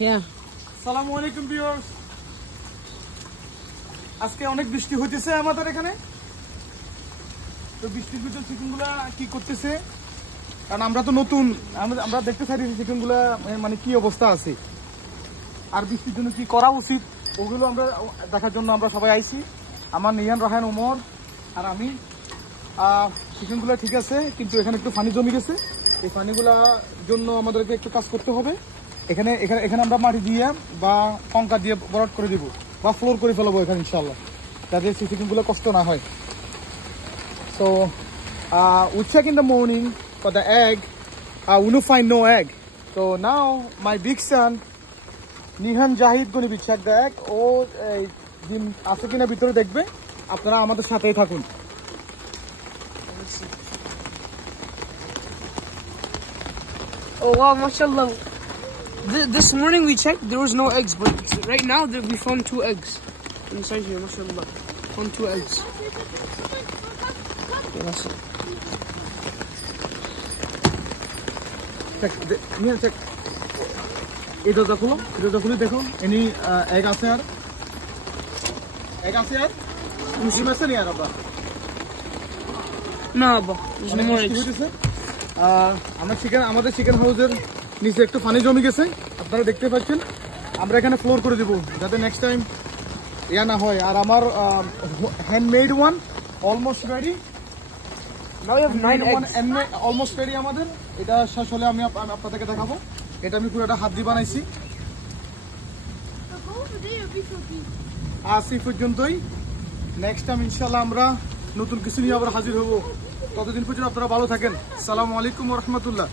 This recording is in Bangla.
Yeah. আসসালামু আলাইকুম ভিউয়ার্স। আজকে অনেক বৃষ্টি হইতেছে আমাদের এখানে। তো বৃষ্টির ভিতর চিকেনগুলা কি করতেছে, কারণ আমরা তো নতুন, আমরা দেখতে চাই চিকেনগুলা মানে কি অবস্থা আছে আর বৃষ্টির জন্য কি করা উচিত, ওগুলো আমরা দেখার জন্য আমরা সবাই আইছি। আমার নিয়ান, রাহান, ওমর আর আমি। চিকেনগুলো ঠিক আছে, কিন্তু এখানে একটু পানি জমে গেছে। এই পানিগুলার জন্য আমাদেরকে একটু কাজ করতে হবে। এখানে এখানে এখানে আমরা মাটি দিয়ে বা কঙ্কা দিয়ে বরট করে দিব বা ফ্লোর করে ফেলবো এখানে ইনশাল্লাহ, যাতে চিকেনগুলো কষ্ট না হয়। So we check in the morning for the egg. We no find no egg. So now my big son Nihan Jahid going to be check the egg. ও ডিম আছে কিনা ভিতরে দেখবে। আপনারা আমাদের সাথেই থাকুন। Oh wow, mashallah. This morning we checked, there was no eggs, but right now we found 2 eggs inside here, mashallah. Found 2 eggs. Yes. Check. Nihan check. এই দরজা খুলো, দেখো এনি এগ আছে আর মুসলিম আছে নি আর আবার No, Abba, there's no more eggs. আমাদের চিকেন হাউসের নিচে একটু পানি জমে গেছে, আপনারা দেখতে পাচ্ছেন। আমরা এখানে ফ্লোর করে দিব যাতে নেক্সট টাইম ইয়া না হয়। আর আমার handmade one almost ready. Now we have 9 eggs. Almost ready আমাদের। এটা শেষ হলে আমি আপনাদেরকে দেখাবো। এটা আমি পুরোটা হাত দিয়ে বানাইছি। আজ এই পর্যন্তই। নেক্সট টাইম ইনশাল্লাহ আমরা নতুন কিছু নিয়ে আবার হাজির হব। ততদিন পর্যন্ত আপনারা ভালো থাকেন। আসসালামু আলাইকুম ওয়া রাহমাতুল্লাহ।